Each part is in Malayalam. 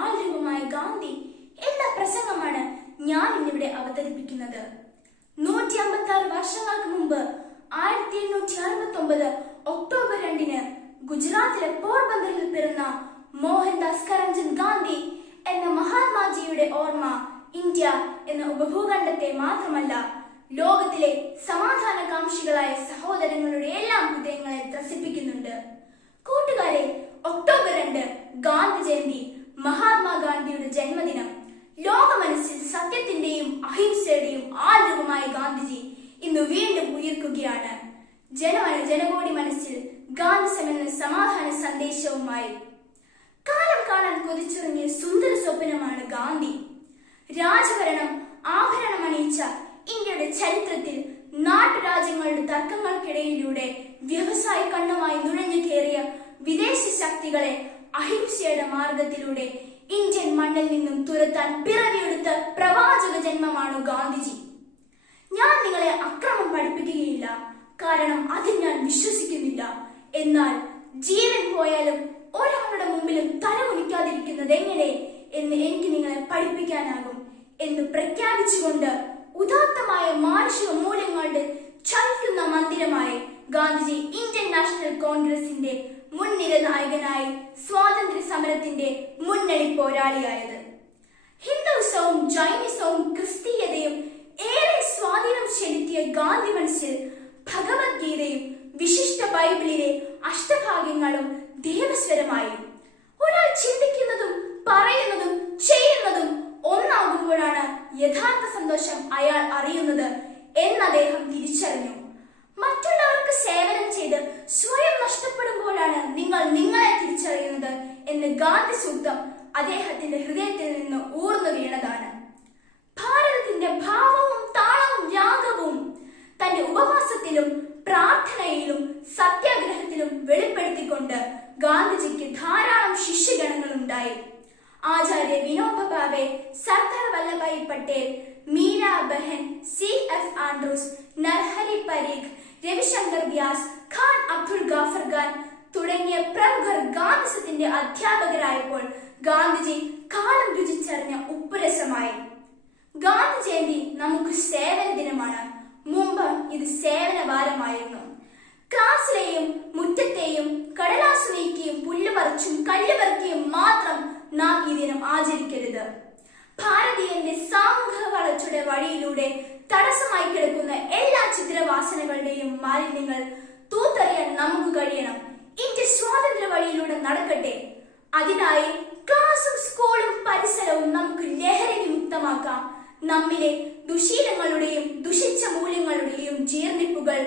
ആൾരൂപമായ ഗാന്ധി എന്ന പ്രസംഗമാണ് ഞാൻ ഇന്നിവിടെ അവതരിപ്പിക്കുന്നത്. നൂറ്റി അമ്പത്തി ആറ് വർഷങ്ങൾക്ക് മുമ്പ് ആയിരത്തി എണ്ണൂറ്റി അറുപത്തി ഒമ്പത് ഒക്ടോബർ രണ്ടിന് ഗുജറാത്തിലെ പോർബന്ദറിൽ പിറന്ന മോഹൻദാസ് കരംചന്ദ് ഗാന്ധി എന്ന മഹാത്മാജിയുടെ ഓർമ്മ ഇന്ത്യ എന്ന ഉപഭൂഖണ്ഡത്തെ മാത്രമല്ല ലോകത്തിലെ സമാധാനകാംക്ഷികളായ സഹോദരങ്ങളുടെ എല്ലാം ഹൃദയങ്ങളെ ത്രസിപ്പിക്കുന്നുണ്ട്. കൂട്ടുകാരെ ഒക്ടോബർ രണ്ട് ഗാന്ധി ജയന്തി മഹാത്മാഗാന്ധിയുടെ ജന്മദിനം. ലോക മനസ്സിൽ സത്യത്തിന്റെയും അഹിംസയുടെയും ആൾരൂപമായ ഗാന്ധിജി ഇന്ന് വീണ്ടും ഉയർക്കുകയാണ്. ജനമന ജനകോടി മനസ്സിൽ ഗാന്ധിസം എന്ന സമാധാന സന്ദേശവുമായി. കാലം കാണാൻ കൊതിച്ചുറങ്ങിയ സുന്ദര സ്വപ്നമാണ് ഗാന്ധി. രാജഭരണം ആഭരണം അണിയിച്ച ഇന്ത്യയുടെ ചരിത്രത്തിൽ നാട്ടുരാജ്യങ്ങളുടെ തർക്കങ്ങൾക്കിടയിലൂടെ വ്യവസായ കണ്ണുമായി നുഴഞ്ഞു കയറിയ വിദേശ ശക്തികളെ അഹിംസയുടെ മാർഗത്തിലൂടെ ഇന്ത്യൻ മണ്ണിൽ നിന്നും തുരത്താൻ പിറവിയെടുത്ത പ്രവാചക ജന്മമാണ് ഗാന്ധിജി. ഞാൻ നിങ്ങളെ അക്രമം പഠിപ്പിക്കുകയില്ല. കാരണം അതിൽ ഞാൻ വിശ്വസിക്കുന്നില്ല. എന്നാൽ ജീവൻ പോയാലും ഒരാളുടെ മുമ്പിലും തല ഉനിക്കാതിരിക്കുന്നത് എങ്ങനെ എന്ന് എനിക്ക് നിങ്ങളെ പഠിപ്പിക്കാനാകും എന്ന് പ്രഖ്യാപിച്ചുകൊണ്ട് ഉദാത്തമായ മാനുഷിക മൂല്യങ്ങളുടെ ചലിക്കുന്ന മന്ദിരമായി ഗാന്ധിജി ഇന്ത്യൻ നാഷണൽ കോൺഗ്രസിന്റെ മുൻനിര നായകനായി സ്വാതന്ത്ര്യ സമരത്തിന്റെ മുന്നണി പോരാളിയായത്. ഹിന്ദുസവും ജൈനിസവും ക്രിസ്തീയതയും ഏറെ സ്വാധീനം ചെലുത്തിയ ഗാന്ധി മനസ്സിൽ ഭഗവത്ഗീതയും വിശിഷ്ട ബൈബിളിലെ അഷ്ടഭാഗ്യങ്ങളും ദേവസ്വരമായി. ഒരാൾ ചിന്തിക്കുന്നതും പറയുന്നതും ചെയ്യുന്നതും ഒന്നാകുമ്പോഴാണ് യഥാർത്ഥ സന്തോഷം അയാൾ അറിയുന്നത് എന്ന് അദ്ദേഹം തിരിച്ചറിഞ്ഞു. മറ്റുള്ളവർക്ക് സേവനം എന്ന് ഗാന്ധി സൂക്തം അദ്ദേഹത്തിന്റെ ഹൃദയത്തിൽ നിന്ന് ഊർന്നു വീണതാണ്. ഭാരതത്തിന്റെ ഭാവവും താളവും രാഗവും തന്റെ ഉപവാസത്തിലും പ്രാർത്ഥനയിലും സത്യാഗ്രഹത്തിലും വെളിപ്പെടുത്തിക്കൊണ്ട് ഗാന്ധിജിക്ക് ധാരാളം ശിഷ്യഗണങ്ങൾ ഉണ്ടായി Acharya Vinoba Bhave Sardar Vallabhbhai Patel Meera Behn C F Andrews Narhari Parikh Ravishankar Vyas Khan Abdul Ghaffar Khan തുടങ്ങിയ പ്രമുഖർ ഗാന്ധിസത്തിന്റെ അധ്യാപകരായപ്പോൾ ഗാന്ധിജി കാലം രുചിച്ചറിഞ്ഞ ഉപ്പുരസമായി. ഗാന്ധി ജയന്തി നമുക്ക് സേവന ദിനമാണ്. മുമ്പ് ഇത് സേവന വാരമായിരുന്നു. ക്ലാസ്സിലെയും മുറ്റത്തെയും കടലാസ് നീക്കിയും പുല്ല് പറിച്ചും മാത്രം നാം ഈ ദിനം ആചരിക്കരുത്. ഭാരതീയന്റെ സാമൂഹിക വളർച്ചയുടെ വഴിയിലൂടെ തടസ്സമായി കിടക്കുന്ന എല്ലാ ചിത്രവാസനകളുടെയും മാലിന്യങ്ങൾ തൂത്തറിയാൻ നമുക്ക് കഴിയണം ഇന്ത്യ സ്വാതന്ത്ര്യ വഴിയിലൂടെ നടക്കട്ടെ അതിനായി ക്ലാസും സ്കൂളും പരിസരവും നമുക്ക് ലഹരി വിമുക്തമാക്കാം നമ്മിലെ ദുശീലങ്ങളുടെയും ദുഷിച്ച മൂല്യങ്ങളുടെയും ജീർണിപ്പുകൾ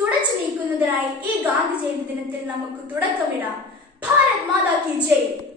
തുടച്ചു നീക്കുന്നതിനായി ഈ ഗാന്ധി ജയന്തി ദിനത്തിൽ നമുക്ക് തുടക്കമിടാം. ഭാരത് മാതാ കി ജയ്.